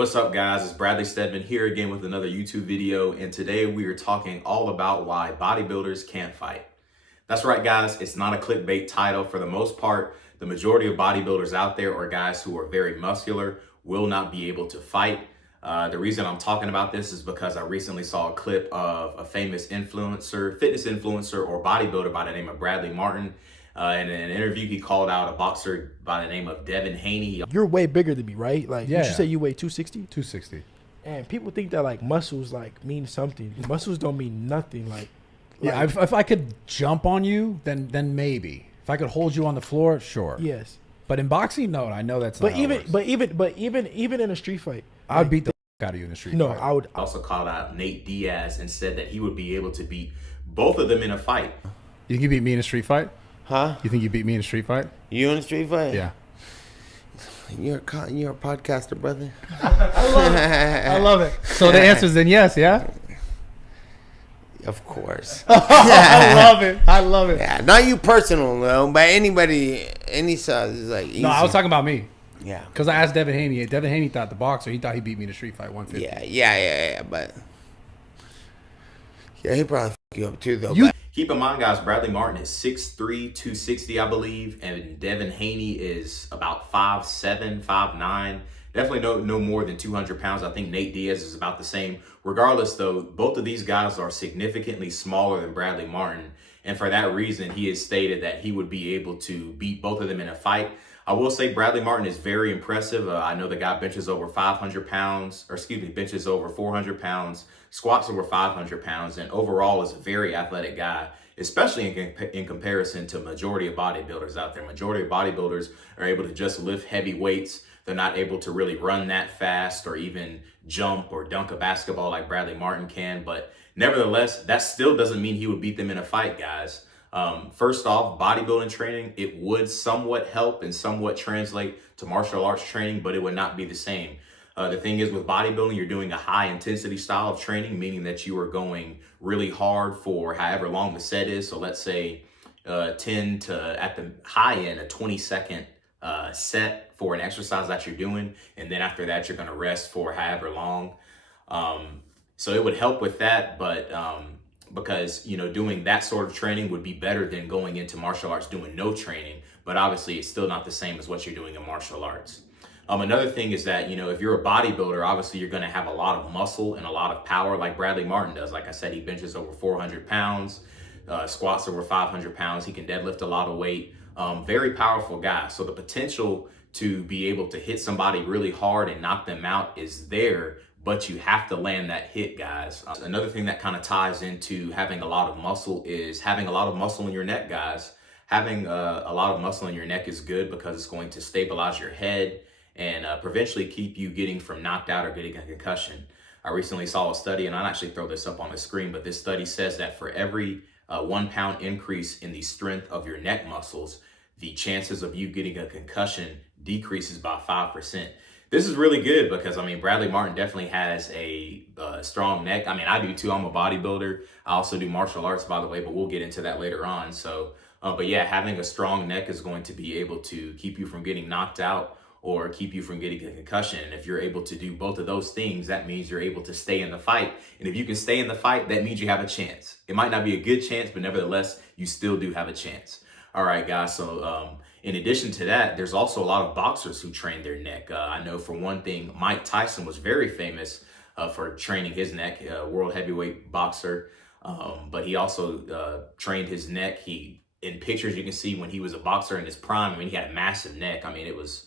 What's up, guys? It's Bradley Stedman here again with another YouTube video, and today we are talking all about why bodybuilders can't fight. That's right, guys. It's not a clickbait title. For the most part, the majority of bodybuilders out there are guys who are very muscular, will not be able to fight. The reason I'm talking about this is because I recently saw a clip of a famous influencer, fitness influencer or bodybuilder by the name of Bradley Martin. In an interview, he called out a boxer by the name of Devin Haney. You're way bigger than me, right? Like, Yeah. you say you weigh 260? 260. And people think that, like, muscles, like, mean something. Muscles don't mean nothing. Yeah, if I could jump on you, then maybe. If I could hold you on the floor, sure. Yes. But in boxing, no, I know that's not how it works. But even in a street fight, I would beat the out of you in a street no, fight. I would. Also called out Nate Diaz and said that he would be able to beat both of them in a fight. You think you beat me in a street fight? Huh? You think you beat me in a street fight? You in a street fight? Yeah. You're a podcaster, brother. I love it. So the answer is then yes, yeah? Of course. I love it. I love it. Yeah, not you personal though, but anybody, any size is like easy. No, I was talking about me. Yeah. Because I asked Devin Haney. Devin Haney thought the boxer, he thought he beat me in a street fight 150. Yeah, but yeah, he probably fuck you up too though. You- but Keep in mind, guys, Bradley Martin is 6'3", 260, I believe, and Devin Haney is about 5'7", 5'9". Definitely no more than 200 pounds. I think Nate Diaz is about the same. Regardless, though, both of these guys are significantly smaller than Bradley Martin, and for that reason, he has stated that he would be able to beat both of them in a fight. I will say Bradley Martin is very impressive. I know the guy benches over 500 pounds, or excuse me, benches over 400 pounds, squats over 500 pounds, and overall is a very athletic guy, especially in comparison to majority of bodybuilders out there. Majority of bodybuilders are able to just lift heavy weights. They're not able to really run that fast or even jump or dunk a basketball like Bradley Martin can. But nevertheless, that still doesn't mean he would beat them in a fight, guys. First off, bodybuilding training, it would somewhat help and somewhat translate to martial arts training, but it would not be the same. The thing is, with bodybuilding, you're doing a high intensity style of training, meaning that you are going really hard for however long the set is. So let's say 10 to, at the high end, a 20-second set for an exercise that you're doing. And then after that, you're going to rest for however long. So it would help with that, but because, you know, doing that sort of training would be better than going into martial arts doing no training. But obviously, it's still not the same as what you're doing in martial arts. Another thing is that, you know, if you're a bodybuilder, obviously you're going to have a lot of muscle and a lot of power like Bradley Martin does. Like I said, he benches over 400 pounds, squats over 500 pounds. He can deadlift a lot of weight. Very powerful guy. So the potential to be able to hit somebody really hard and knock them out is there, but you have to land that hit, guys. Another thing that kind of ties into having a lot of muscle is having a lot of muscle in your neck, guys. Having a lot of muscle in your neck is good because it's going to stabilize your head and provincially keep you getting from knocked out or getting a concussion. I recently saw a study, and I'll actually throw this up on the screen, but this study says that for every 1 pound increase in the strength of your neck muscles, the chances of you getting a concussion decreases by 5%. This is really good because, I mean, Bradley Martin definitely has a strong neck. I mean, I do too. I'm a bodybuilder. I also do martial arts, by the way, but we'll get into that later on. So, but yeah, having a strong neck is going to be able to keep you from getting knocked out or keep you from getting a concussion. And if you're able to do both of those things, that means you're able to stay in the fight. And if you can stay in the fight, that means you have a chance. It might not be a good chance, but nevertheless, you still do have a chance. All right, guys. So in addition to that, there's also a lot of boxers who train their neck. I know for one thing, Mike Tyson was very famous for training his neck, world heavyweight boxer. But he also trained his neck. In pictures, you can see when he was a boxer in his prime, I mean, he had a massive neck. I mean, it was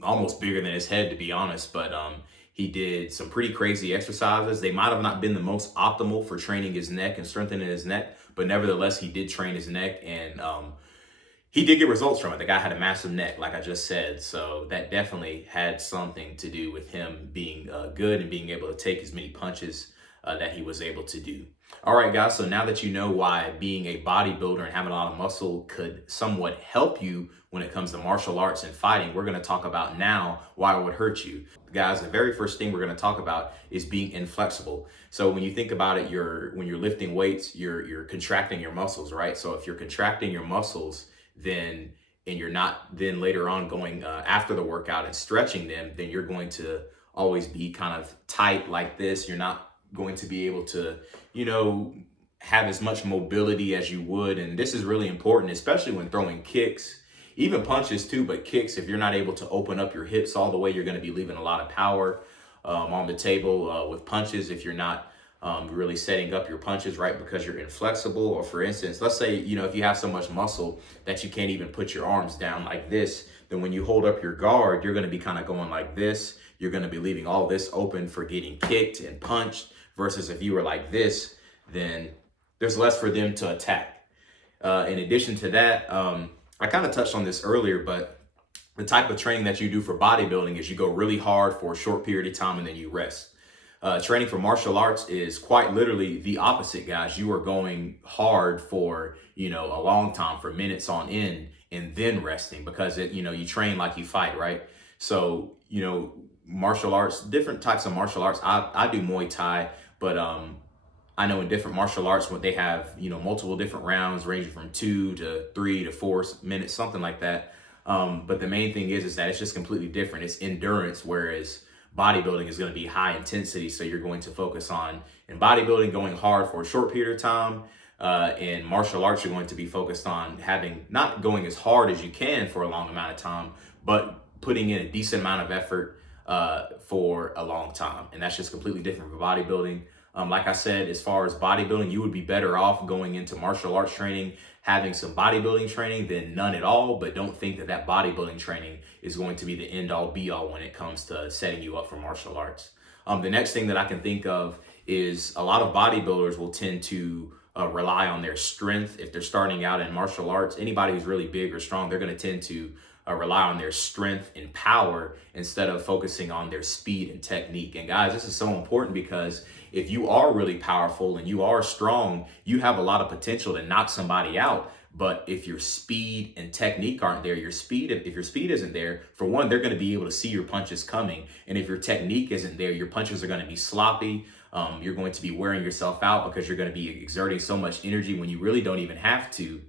almost bigger than his head, to be honest. But he did some pretty crazy exercises. They might have not been the most optimal for training his neck and strengthening his neck, but nevertheless, he did train his neck, and he did get results from it. The guy had a massive neck, like I just said. So that definitely had something to do with him being good and being able to take as many punches that he was able to do. All right, guys, so now that you know why being a bodybuilder and having a lot of muscle could somewhat help you when it comes to martial arts and fighting, we're going to talk about now why it would hurt you. Guys, the very first thing we're going to talk about is being inflexible. So when you think about it, when you're lifting weights, you're contracting your muscles, right? So if you're contracting your muscles, and you're not then later on going after the workout and stretching them, then you're going to always be kind of tight like this. You're not going to be able to, you know, have as much mobility as you would. And this is really important, especially when throwing kicks, even punches too, but kicks. If you're not able to open up your hips all the way, you're going to be leaving a lot of power on the table. With punches, if you're not really setting up your punches right because you're inflexible, or for instance, let's say, you know, if you have so much muscle that you can't even put your arms down like this, then when you hold up your guard, you're going to be kind of going like this. You're going to be leaving all this open for getting kicked and punched, versus if you were like this, then there's less for them to attack. In addition to that, I kind of touched on this earlier, but the type of training that you do for bodybuilding is you go really hard for a short period of time and then you rest. Training for martial arts is quite literally the opposite, guys. You are going hard for, you know, a long time, for minutes on end, and then resting, because you know, you train like you fight, right? So, you know, martial arts, different types of martial arts. I do Muay Thai, but I know in different martial arts, when they have, you know, multiple different rounds ranging from 2 to 3 to 4 minutes, something like that. But the main thing is that it's just completely different. It's endurance, whereas bodybuilding is going to be high intensity. So you're going to focus on, in bodybuilding, going hard for a short period of time. In martial arts, you're going to be focused on not going as hard as you can for a long amount of time, but putting in a decent amount of effort for a long time. And that's just completely different from bodybuilding. Like I said, as far as bodybuilding, you would be better off going into martial arts training, having some bodybuilding training, than none at all. But don't think that bodybuilding training is going to be the end all be all when it comes to setting you up for martial arts. The next thing that I can think of is a lot of bodybuilders will tend to rely on their strength. If they're starting out in martial arts, anybody who's really big or strong, they're going to tend to rely on their strength and power instead of focusing on their speed and technique. And guys, this is so important, because if you are really powerful and you are strong, you have a lot of potential to knock somebody out. But if your speed and technique aren't there, if your speed isn't there, for one, they're going to be able to see your punches coming. And if your technique isn't there, your punches are going to be sloppy. You're going to be wearing yourself out because you're going to be exerting so much energy when you really don't even have to.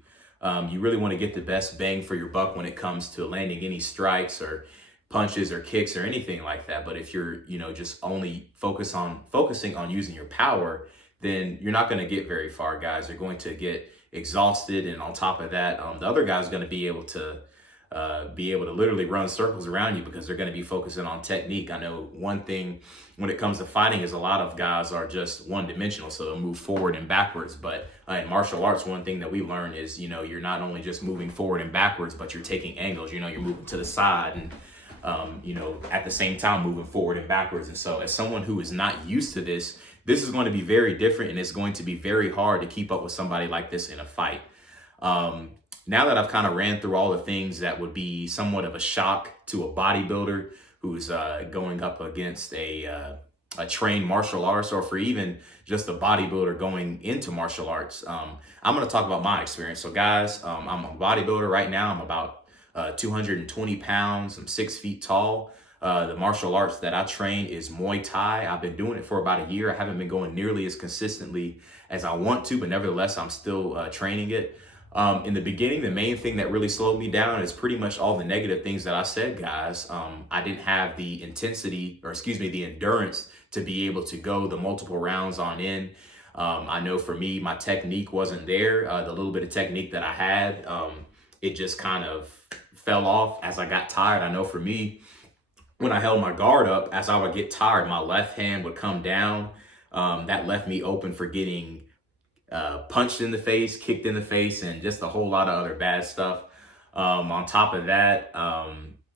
You really want to get the best bang for your buck when it comes to landing any strikes or punches or kicks or anything like that. But if you're, you know, just only focusing on using your power, then you're not going to get very far, guys. You're going to get exhausted, and on top of that, the other guy's going to be able to literally run circles around you, because they're going to be focusing on technique. I know one thing when it comes to fighting is a lot of guys are just one-dimensional, so they'll move forward and backwards. But in martial arts, one thing that we learn is, you know, you're not only just moving forward and backwards, but you're taking angles. You know, you're moving to the side and you know, at the same time moving forward and backwards. And so as someone who is not used to this is going to be very different, and it's going to be very hard to keep up with somebody like this in a fight. Now that I've kind of ran through all the things that would be somewhat of a shock to a bodybuilder who's going up against a trained martial artist, or for even just a bodybuilder going into martial arts, I'm going to talk about my experience. So guys, I'm a bodybuilder right now. I'm about 220 pounds. I'm 6 feet tall. The martial arts that I train is Muay Thai. I've been doing it for about a year. I haven't been going nearly as consistently as I want to, but nevertheless, I'm still training it. In the beginning, the main thing that really slowed me down is pretty much all the negative things that I said, guys. I didn't have the the endurance to be able to go the multiple rounds on end. I know for me, my technique wasn't there. The little bit of technique that I had, it just kind of fell off as I got tired. I know for me, when I held my guard up, as I would get tired, my left hand would come down. That left me open for getting punched in the face, kicked in the face, and just a whole lot of other bad stuff. On top of that, I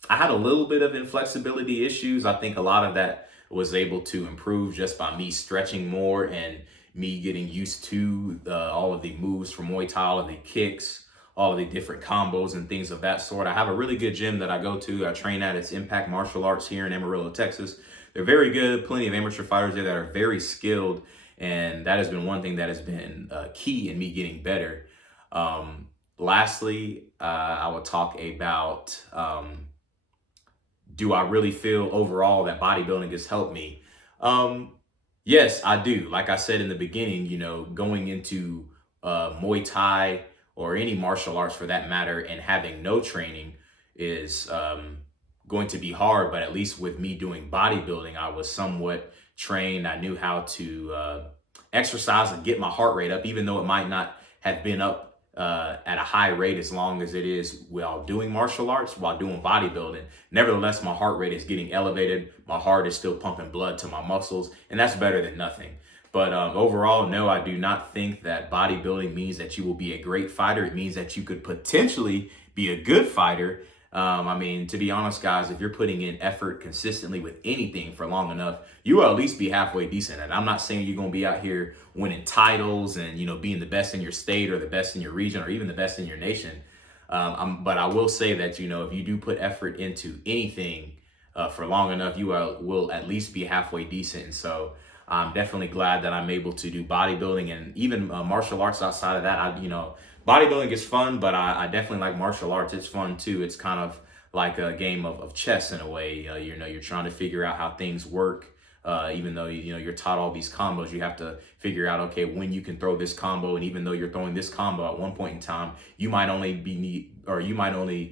had a little bit of inflexibility issues. I think a lot of that was able to improve just by me stretching more and me getting used to all of the moves from Muay Thai, all of the kicks, all of the different combos and things of that sort. I have a really good gym that I go to. I train at. It's Impact Martial Arts here in Amarillo, Texas. They're very good. Plenty of amateur fighters there that are very skilled. And that has been one thing that has been key in me getting better. Lastly, I will talk about, do I really feel overall that bodybuilding has helped me? Yes, I do. Like I said in the beginning, you know, going into Muay Thai or any martial arts for that matter and having no training is going to be hard, but at least with me doing bodybuilding, I was somewhat trained. I knew how to exercise and get my heart rate up, even though it might not have been up at a high rate as long as it is while doing martial arts, while doing bodybuilding. Nevertheless, my heart rate is getting elevated. My heart is still pumping blood to my muscles, and that's better than nothing. But overall, no, I do not think that bodybuilding means that you will be a great fighter. It means that you could potentially be a good fighter. I mean, to be honest, guys, if you're putting in effort consistently with anything for long enough, you will at least be halfway decent. And I'm not saying you're going to be out here winning titles and, you know, being the best in your state or the best in your region or even the best in your nation. But I will say that, you know, if you do put effort into anything for long enough, you will at least be halfway decent. And so I'm definitely glad that I'm able to do bodybuilding and even martial arts outside of that. Bodybuilding is fun, but I definitely like martial arts. It's fun too. It's kind of like a game of chess in a way. You're trying to figure out how things work. Even though you're taught all these combos, you have to figure out, okay, when you can throw this combo. And even though you're throwing this combo at one point in time, you might only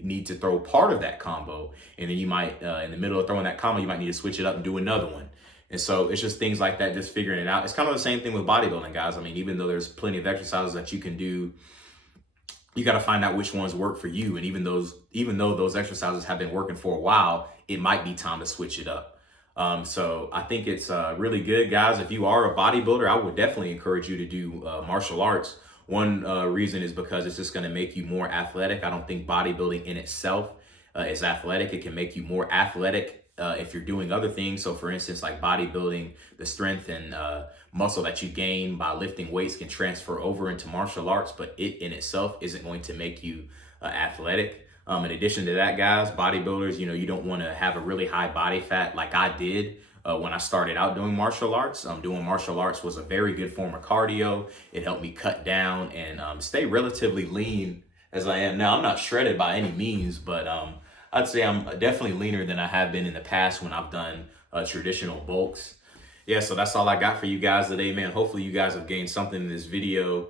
need to throw part of that combo, and then you might in the middle of throwing that combo, you might need to switch it up and do another one. And so it's just things like that, just figuring it out. It's kind of the same thing with bodybuilding, guys. I mean, even though there's plenty of exercises that you can do, you got to find out which ones work for you. And even though those exercises have been working for a while, it might be time to switch it up. So I think it's really good, guys. If you are a bodybuilder, I would definitely encourage you to do martial arts. One reason is because it's just going to make you more athletic. I don't think bodybuilding in itself is athletic. It can make you more athletic if you're doing other things. So for instance, like bodybuilding, the strength and muscle that you gain by lifting weights can transfer over into martial arts, but it in itself isn't going to make you athletic. In addition to that, guys, bodybuilders, you don't want to have a really high body fat like I did when I started out doing martial arts. Doing martial arts was a very good form of cardio. It helped me cut down and stay relatively lean as I am now. I'm not shredded by any means, but I'd say I'm definitely leaner than I have been in the past when I've done traditional bulks. Yeah, so that's all I got for you guys today, man. Hopefully you guys have gained something in this video.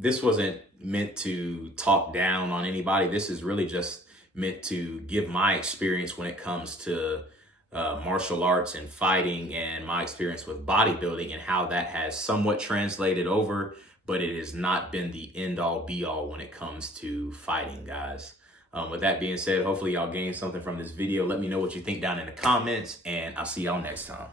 This wasn't meant to talk down on anybody. This is really just meant to give my experience when it comes to martial arts and fighting, and my experience with bodybuilding and how that has somewhat translated over, but it has not been the end all be all when it comes to fighting, guys. With that being said, hopefully y'all gained something from this video. Let me know what you think down in the comments, and I'll see y'all next time.